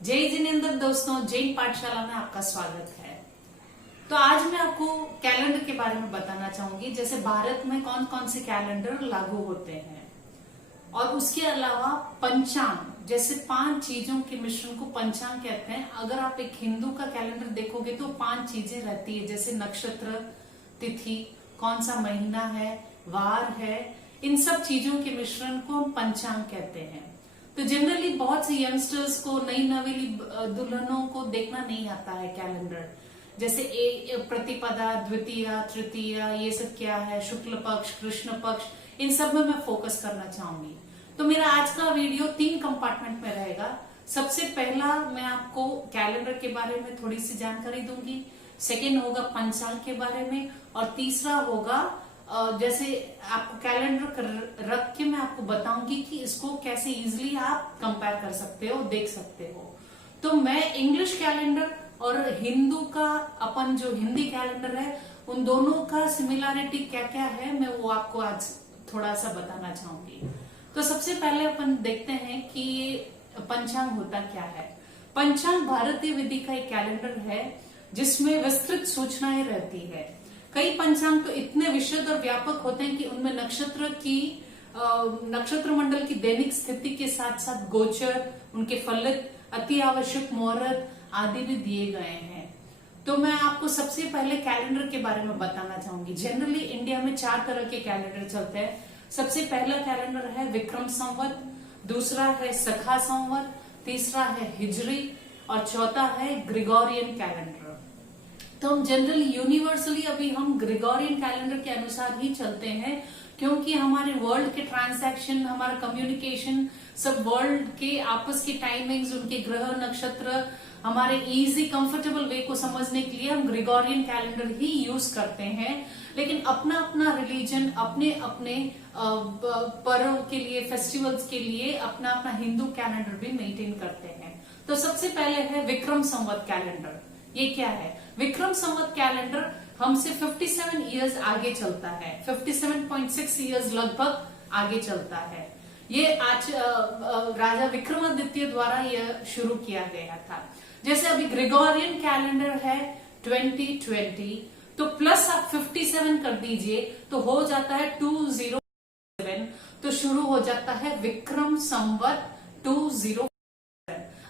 जय जिनेंद्र दोस्तों, जैन पाठशाला में आपका स्वागत है। तो आज मैं आपको कैलेंडर के बारे में बताना चाहूंगी। जैसे भारत में कौन कौन से कैलेंडर लागू होते हैं और उसके अलावा पंचांग, जैसे 5 चीजों के मिश्रण को पंचांग कहते हैं। अगर आप एक हिंदू का कैलेंडर देखोगे तो 5 चीजें रहती है, जैसे नक्षत्र, तिथि, कौन सा महीना है, वार है, इन सब चीजों के मिश्रण को हम पंचांग कहते हैं। तो जनरली बहुत से यंगस्टर्स को, नई नवेली दुल्हनों को देखना नहीं आता है कैलेंडर। जैसे प्रतिपदा, द्वितीया, तृतीया, ये सब क्या है, शुक्ल पक्ष, कृष्ण पक्ष, इन सब में मैं फोकस करना चाहूंगी। तो मेरा आज का वीडियो 3 कंपार्टमेंट में रहेगा। सबसे पहला मैं आपको कैलेंडर के बारे में थोड़ी सी जानकारी दूंगी, सेकेंड होगा पंचांग के बारे में, और तीसरा होगा जैसे आपको कैलेंडर रख के मैं आपको बताऊंगी कि इसको कैसे इजीली आप कंपेयर कर सकते हो, देख सकते हो। तो मैं इंग्लिश कैलेंडर और हिंदू का, अपन जो हिंदी कैलेंडर है, उन दोनों का सिमिलरिटी क्या क्या है, मैं वो आपको आज थोड़ा सा बताना चाहूंगी। तो सबसे पहले अपन देखते हैं कि पंचांग होता क्या है। पंचांग भारतीय विधि का एक कैलेंडर है जिसमें विस्तृत सूचनाएं रहती है। कई पंचांग तो इतने विशद और व्यापक होते हैं कि उनमें नक्षत्र मंडल की दैनिक स्थिति के साथ साथ गोचर, उनके फलित, अति आवश्यक मुहूर्त आदि भी दिए गए हैं। तो मैं आपको सबसे पहले कैलेंडर के बारे में बताना चाहूंगी। जनरली इंडिया में 4 तरह के कैलेंडर चलते हैं। सबसे पहला कैलेंडर है विक्रम संवत, दूसरा है सखा संवत, तीसरा है हिजरी और चौथा है ग्रिगोरियन कैलेंडर। तो हम जनरली यूनिवर्सली अभी हम ग्रिगोरियन कैलेंडर के अनुसार ही चलते हैं, क्योंकि हमारे वर्ल्ड के ट्रांजैक्शन, हमारा कम्युनिकेशन, सब वर्ल्ड के आपस की टाइमिंग्स, उनके ग्रह नक्षत्र, हमारे इजी कंफर्टेबल वे को समझने के लिए हम ग्रिगोरियन कैलेंडर ही यूज करते हैं। लेकिन अपना अपना रिलीजन, अपने अपने पर्व के लिए, फेस्टिवल्स के लिए अपना अपना हिंदू कैलेंडर भी मेंटेन करते हैं। तो सबसे पहले है विक्रम संवत कैलेंडर। ये क्या है? विक्रम संवत कैलेंडर हमसे 57 इयर्स आगे चलता है, 57.6 इयर्स लगभग आगे चलता है। ये आज राजा विक्रमादित्य द्वारा यह शुरू किया गया था। जैसे अभी ग्रिगोरियन कैलेंडर है 2020, तो प्लस आप 57 कर दीजिए तो हो जाता है 207, तो शुरू हो जाता है विक्रम संवत 20।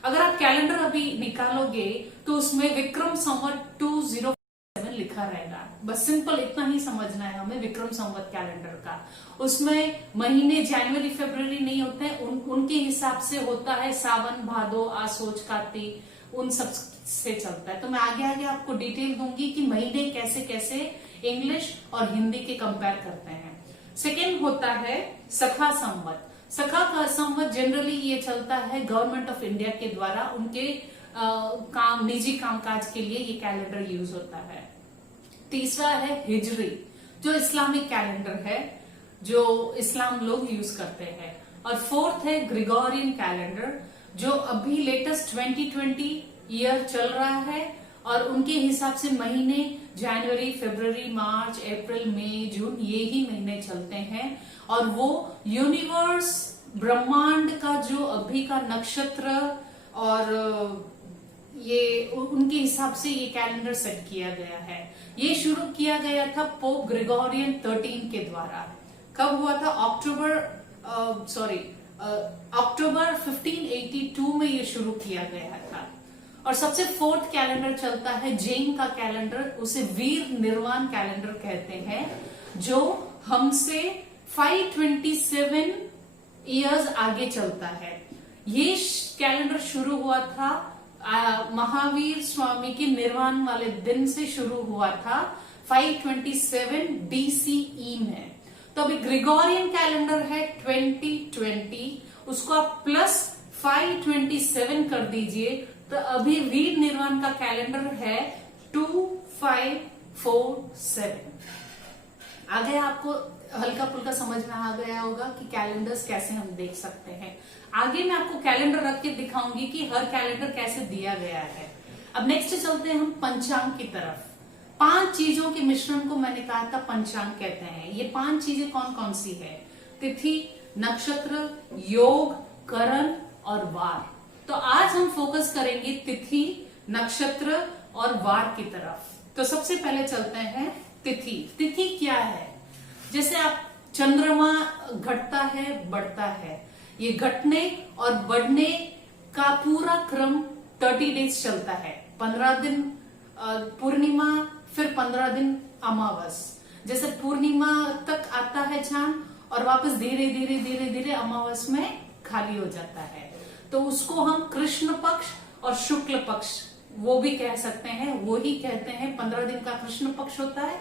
अगर आप कैलेंडर अभी निकालोगे तो उसमें विक्रम संवत 207 लिखा रहेगा। बस सिंपल इतना ही समझना है हमें विक्रम संवत कैलेंडर का। उसमें महीने जनवरी फरवरी नहीं होते हैं, उनके हिसाब से होता है सावन, भादो, आसोज, कार्तिक, उन सब से चलता है। तो मैं आगे आगे आपको डिटेल दूंगी कि महीने कैसे कैसे इंग्लिश और हिंदी के कंपेयर करते हैं। सेकेंड होता है सखा संवत। सखा का संवत जनरली ये चलता है गवर्नमेंट ऑफ इंडिया के द्वारा, उनके निजी कामकाज के लिए ये कैलेंडर यूज होता है। तीसरा है हिजरी, जो इस्लामिक कैलेंडर है, जो इस्लाम लोग यूज करते हैं। और फोर्थ है ग्रिगोरियन कैलेंडर, जो अभी लेटेस्ट 2020 ईयर चल रहा है, और उनके हिसाब से महीने जनवरी, फरवरी, मार्च, अप्रैल, मई, जून, ये ही महीने चलते हैं। और वो यूनिवर्स, ब्रह्मांड का जो अभी का नक्षत्र और ये उनके हिसाब से ये कैलेंडर सेट किया गया है। ये शुरू किया गया था पोप ग्रिगोरियन 13 के द्वारा। कब हुआ था? अक्टूबर 1582 में ये शुरू किया गया था। और सबसे फोर्थ कैलेंडर चलता है जैन का कैलेंडर, उसे वीर निर्वाण कैलेंडर कहते हैं, जो हमसे 527 इयर्स आगे चलता है। ये कैलेंडर शुरू हुआ था महावीर स्वामी के निर्वाण वाले दिन से शुरू हुआ था 527 BCE में। तो अभी ग्रिगोरियन कैलेंडर है 2020, उसको आप प्लस 527 कर दीजिए, तो अभी वीर निर्वाण का कैलेंडर है 2547। आगे आपको हल्का फुल्का समझ में आ गया होगा कि कैलेंडर्स कैसे हम देख सकते हैं। आगे मैं आपको कैलेंडर रख के दिखाऊंगी कि हर कैलेंडर कैसे दिया गया है। अब नेक्स्ट चलते हैं हम पंचांग की तरफ। 5 चीजों के मिश्रण को मैंने कहा था पंचांग कहते हैं। ये 5 चीजें कौन कौन सी है? तिथि, नक्षत्र, योग, करण और वार। तो आज हम फोकस करेंगे तिथि, नक्षत्र और वार की तरफ। तो सबसे पहले चलते हैं तिथि। तिथि क्या है? जैसे आप चंद्रमा घटता है, बढ़ता है, ये घटने और बढ़ने का पूरा क्रम 30 डेज चलता है। 15 दिन पूर्णिमा, फिर 15 दिन अमावस। जैसे पूर्णिमा तक आता है चांद और वापस धीरे धीरे धीरे धीरे अमावस में खाली हो जाता है। तो उसको हम कृष्ण पक्ष और शुक्ल पक्ष वो भी कह सकते हैं, वो ही कहते हैं। 15 दिन का कृष्ण पक्ष होता है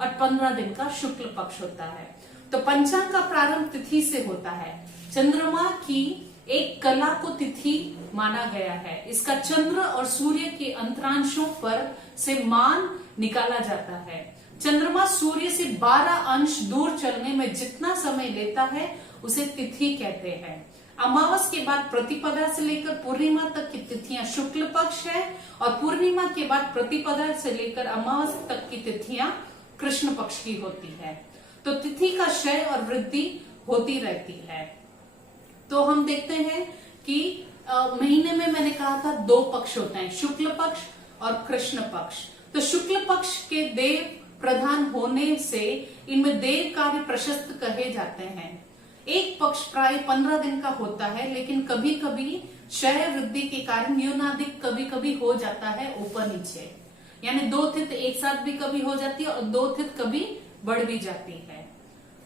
और 15 दिन का शुक्ल पक्ष होता है। तो पंचांग का प्रारंभ तिथि से होता है। चंद्रमा की एक कला को तिथि माना गया है। इसका चंद्र और सूर्य के अंतरांशों पर से मान निकाला जाता है। चंद्रमा सूर्य से 12 अंश दूर चलने में जितना समय लेता है उसे तिथि कहते हैं। अमावस के बाद प्रतिपदा से लेकर पूर्णिमा तक की तिथियां शुक्ल पक्ष है और पूर्णिमा के बाद प्रतिपदा से लेकर अमावस तक की तिथियां कृष्ण पक्ष की होती है। तो तिथि का क्षय और वृद्धि होती रहती है। तो हम देखते हैं कि महीने में मैंने कहा था 2 पक्ष होते हैं, शुक्ल पक्ष और कृष्ण पक्ष। तो शुक्ल पक्ष के देव प्रधान होने से इनमें देव कार्य प्रशस्त कहे जाते हैं। एक पक्ष प्राय 15 दिन का होता है, लेकिन कभी कभी क्षय वृद्धि के कारण न्यूनाधिक कभी कभी हो जाता है ऊपर नीचे, यानी 2 तिथि एक साथ भी कभी हो जाती है और 2 तिथि कभी बढ़ भी जाती है।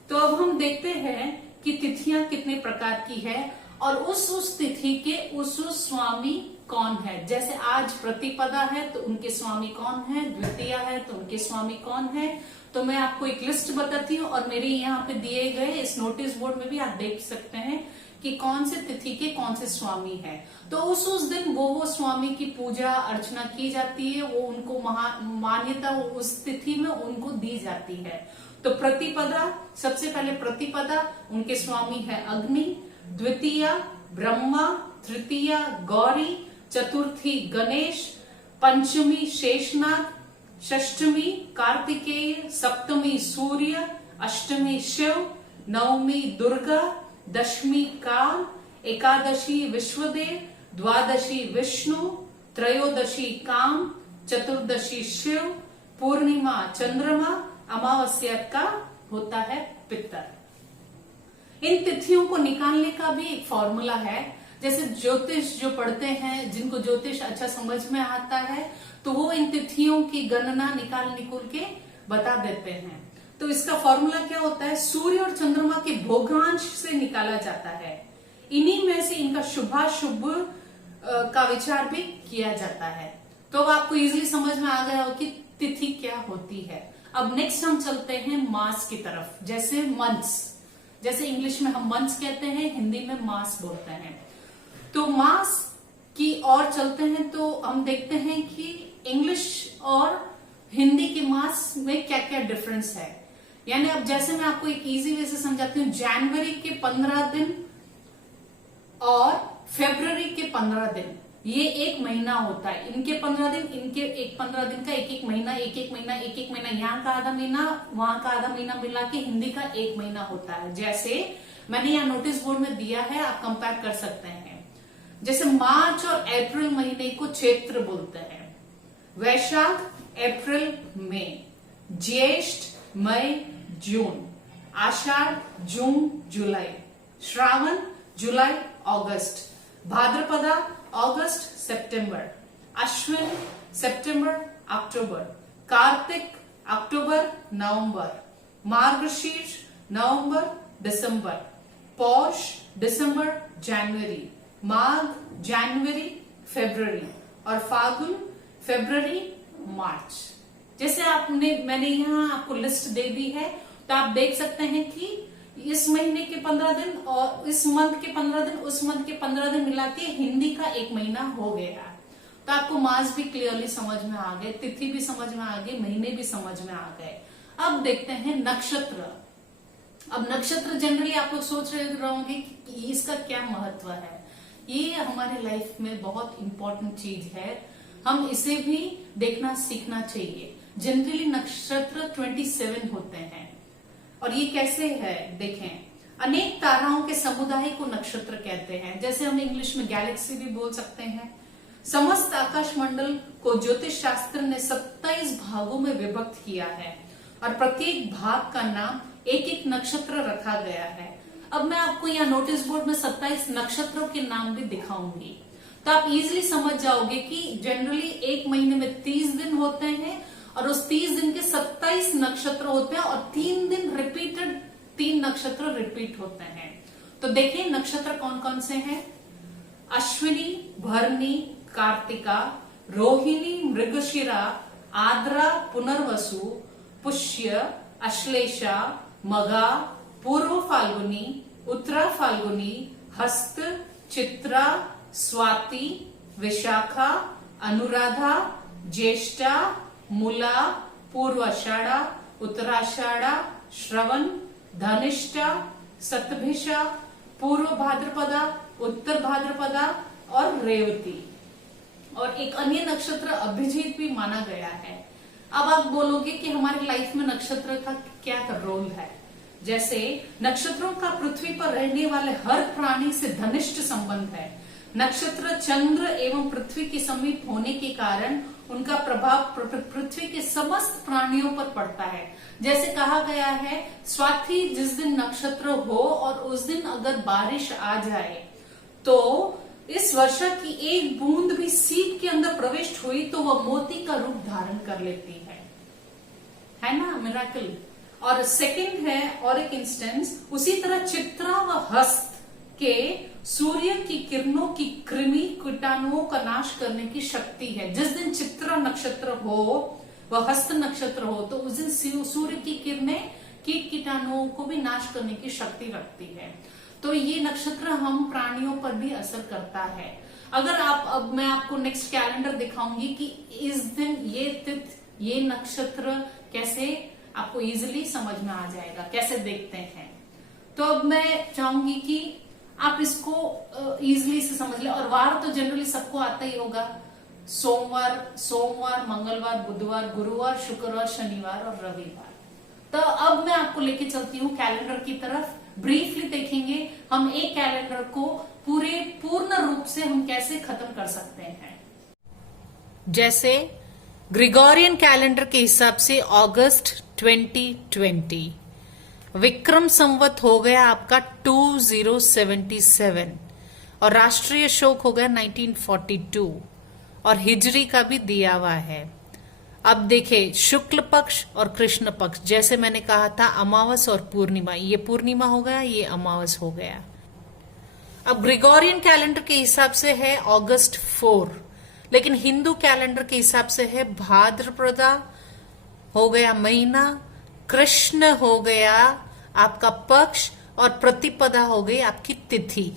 तो अब हम देखते हैं कि तिथियां कितने प्रकार की है और उस तिथि के उस स्वामी कौन है। जैसे आज प्रतिपदा है तो उनके स्वामी कौन है, द्वितीया है तो उनके स्वामी कौन है। तो मैं आपको एक लिस्ट बताती हूँ और मेरे यहाँ पे दिए गए इस नोटिस बोर्ड में भी आप देख सकते हैं कि कौन से तिथि के कौन से स्वामी है। तो उस दिन वो स्वामी की पूजा अर्चना की जाती है, वो उनको मान्यता उस तिथि में उनको दी जाती है। तो प्रतिपदा, सबसे पहले प्रतिपदा, उनके स्वामी है अग्नि, द्वितीया ब्रह्मा, तृतीया गौरी, चतुर्थी गणेश, पंचमी शेषनाग, षष्ठमी कार्तिकेय, सप्तमी सूर्य, अष्टमी शिव, नवमी दुर्गा, दशमी काल, एकादशी विश्वदेव, द्वादशी विष्णु, त्रयोदशी काम, चतुर्दशी शिव, पूर्णिमा चंद्रमा, अमावस्या का होता है पितर। इन तिथियों को निकालने का भी एक फॉर्मूला है। जैसे ज्योतिष जो पढ़ते हैं, जिनको ज्योतिष अच्छा समझ में आता है, तो वो इन तिथियों की गणना निकाल के बता देते हैं। तो इसका फॉर्मूला क्या होता है? सूर्य और चंद्रमा के भोगांश से निकाला जाता है। इन्हीं में से इनका शुभाशुभ का विचार भी किया जाता है। तो अब आपको इजीली समझ में आ गया हो कि तिथि क्या होती है। अब नेक्स्ट हम चलते हैं मास की तरफ। जैसे मंथ्स, जैसे इंग्लिश में हम मंथ्स कहते हैं, हिंदी में मास बोलते हैं। तो मास की ओर चलते हैं तो हम देखते हैं कि इंग्लिश और हिंदी के मास में क्या क्या डिफरेंस है। यानी अब जैसे मैं आपको एक इजी वे से समझाती हूँ, जनवरी के 15 दिन और फरवरी के 15 दिन, ये एक महीना होता है। इनके 15 दिन, इनके एक 15 दिन का एक एक महीना, यहाँ का आधा महीना, वहां का आधा महीना मिला के हिंदी का एक महीना होता है। जैसे मैंने यहाँ नोटिस बोर्ड में दिया है, आप कंपेयर कर सकते हैं। जैसे मार्च और अप्रैल महीने को चैत्र बोलते हैं, वैशाख अप्रैल मई, ज्येष्ठ मई जून, आषाढ़ जून जुलाई, श्रावण जुलाई अगस्त, भाद्रपदा अगस्त सितंबर, अश्विन सितंबर अक्टूबर, कार्तिक अक्टूबर नवंबर, मार्गशीर्ष नवंबर दिसंबर, पौष दिसंबर जनवरी, माघ जनवरी फरवरी और फागुन फरवरी मार्च। जैसे मैंने यहाँ आपको लिस्ट दे दी है, तो आप देख सकते हैं कि इस महीने के 15 दिन और इस मंथ के 15 दिन, उस मंथ के 15 दिन मिला के हिंदी का एक महीना हो गया। तो आपको मास भी क्लियरली समझ में आ गए, तिथि भी समझ में आ गई, महीने भी समझ में आ गए। अब देखते हैं नक्षत्र। अब नक्षत्र जनरली आप लोग सोच रहे होंगे कि इसका क्या महत्व है। ये हमारे लाइफ में बहुत इंपॉर्टेंट चीज है, हम इसे भी देखना सीखना चाहिए। जनरली नक्षत्र 27 होते हैं। और ये कैसे है देखें, अनेक ताराओं के समुदाय को नक्षत्र कहते हैं, जैसे हम इंग्लिश में गैलेक्सी भी बोल सकते हैं। समस्त आकाश मंडल को ज्योतिष शास्त्र ने 27 भागों में विभक्त किया है और प्रत्येक भाग का नाम एक एक नक्षत्र रखा गया है। अब मैं आपको यहाँ नोटिस बोर्ड में 27 नक्षत्रों के नाम भी दिखाऊंगी, तो आप इजीली समझ जाओगे कि जनरली एक महीने में 30 दिन होते हैं और उस 30 दिन के 27 नक्षत्र होते हैं और 3 दिन रिपीटेड 3 नक्षत्र रिपीट होते हैं। तो देखिए नक्षत्र कौन कौन से हैं। अश्विनी, भरणी, कार्तिका, रोहिणी, मृगशिरा, आद्रा, पुनर्वसु, पुष्य, अश्लेषा, मघा, पूर्व फाल्गुनी, उत्तरा फाल्गुनी, हस्त, चित्रा, स्वाति, विशाखा, अनुराधा, ज्येष्ठा, मूला, पूर्वाषाढ़ा, उत्तराषाढ़ा, श्रवण, धनिष्ठा, शतभिषा, पूर्व भाद्रपदा, उत्तर भाद्रपदा और रेवती। और एक अन्य नक्षत्र अभिजीत भी माना गया है। अब आप बोलोगे कि हमारी लाइफ में नक्षत्र का क्या रोल है। जैसे नक्षत्रों का पृथ्वी पर रहने वाले हर प्राणी से घनिष्ठ संबंध है। नक्षत्र चंद्र एवं पृथ्वी के समीप होने के कारण उनका प्रभाव पृथ्वी के समस्त प्राणियों पर पड़ता है। जैसे कहा गया है, स्वाति जिस दिन नक्षत्र हो और उस दिन अगर बारिश आ जाए तो इस वर्षा की एक बूंद भी सीप के अंदर प्रविष्ट हुई तो वह मोती का रूप धारण कर लेती है ना, मिराकल। और सेकंड है और एक इंस्टेंस, उसी तरह चित्रा व हस्त के सूर्य की किरणों की कृमि कीटाणुओं का नाश करने की शक्ति है। जिस दिन चित्रा नक्षत्र हो व हस्त नक्षत्र हो तो उस दिन सूर्य की किरणें कीट कीटाणुओं को भी नाश करने की शक्ति रखती है। तो ये नक्षत्र हम प्राणियों पर भी असर करता है। अगर आप अब मैं आपको नेक्स्ट कैलेंडर दिखाऊंगी कि इस दिन ये तिथि ये नक्षत्र कैसे आपको इजीली समझ में आ जाएगा, कैसे देखते हैं। तो अब मैं चाहूंगी कि आप इसको इजीली से समझ ले। और वार तो जनरली सबको आता ही होगा, सोमवार, मंगलवार, बुधवार, गुरुवार, शुक्रवार, शनिवार और रविवार। तो अब मैं आपको लेके चलती हूँ कैलेंडर की तरफ। ब्रीफली देखेंगे हम एक कैलेंडर को पूर्ण रूप से हम कैसे खत्म कर सकते हैं। जैसे ग्रिगोरियन कैलेंडर के हिसाब से अगस्त 2020, विक्रम संवत हो गया आपका 2077 और राष्ट्रीय शोक हो गया 1942 और हिजरी का भी दिया हुआ है। अब देखे शुक्ल पक्ष और कृष्ण पक्ष, जैसे मैंने कहा था अमावस और पूर्णिमा, ये पूर्णिमा हो गया, ये अमावस हो गया। अब ग्रिगोरियन कैलेंडर के हिसाब से है अगस्त 4, लेकिन हिंदू कैलेंडर के हिसाब से है भाद्रपदा हो गया महीना, कृष्ण हो गया आपका पक्ष और प्रतिपदा हो गई आपकी तिथि।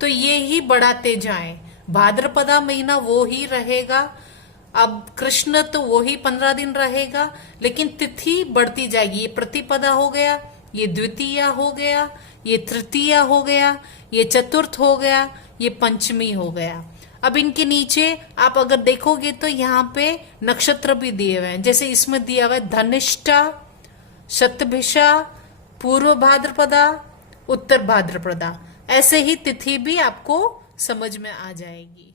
तो ये ही बढ़ाते जाएं, भाद्रपदा महीना वो ही रहेगा, अब कृष्ण तो वो ही 15 दिन रहेगा, लेकिन तिथि बढ़ती जाएगी। ये प्रतिपदा हो गया, ये द्वितीया हो गया, ये तृतीया हो गया, ये चतुर्थ हो गया, ये पंचमी हो गया। अब इनके नीचे आप अगर देखोगे तो यहाँ पे नक्षत्र भी दिए हुए हैं। जैसे इसमें दिया हुआ है धनिष्ठा, शतभिषा, पूर्व भाद्रपदा, उत्तर भाद्रपदा। ऐसे ही तिथि भी आपको समझ में आ जाएगी।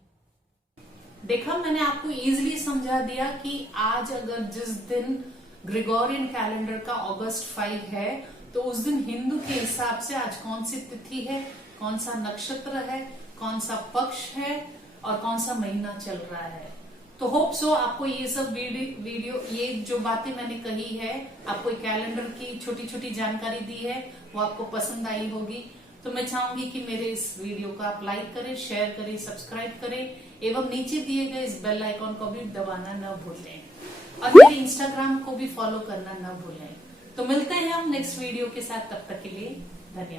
देखा, मैंने आपको इजीली समझा दिया कि आज अगर जिस दिन ग्रिगोरियन कैलेंडर का अगस्त 5 है तो उस दिन हिंदू के हिसाब से आज कौन सी तिथि है, कौन सा नक्षत्र है, कौन सा पक्ष है और कौन सा महीना चल रहा है। तो होप सो आपको ये सब वीडियो ये जो बातें मैंने कही है, आपको कैलेंडर की छोटी छोटी जानकारी दी है, वो आपको पसंद आई होगी। तो मैं चाहूंगी कि मेरे इस वीडियो को आप लाइक करें, शेयर करें, सब्सक्राइब करें एवं नीचे दिए गए इस बेल आइकॉन को भी दबाना न भूलें और मेरे इंस्टाग्राम को भी फॉलो करना न भूलें। तो मिलते हैं हम नेक्स्ट वीडियो के साथ, तब तक के लिए धन्यवाद।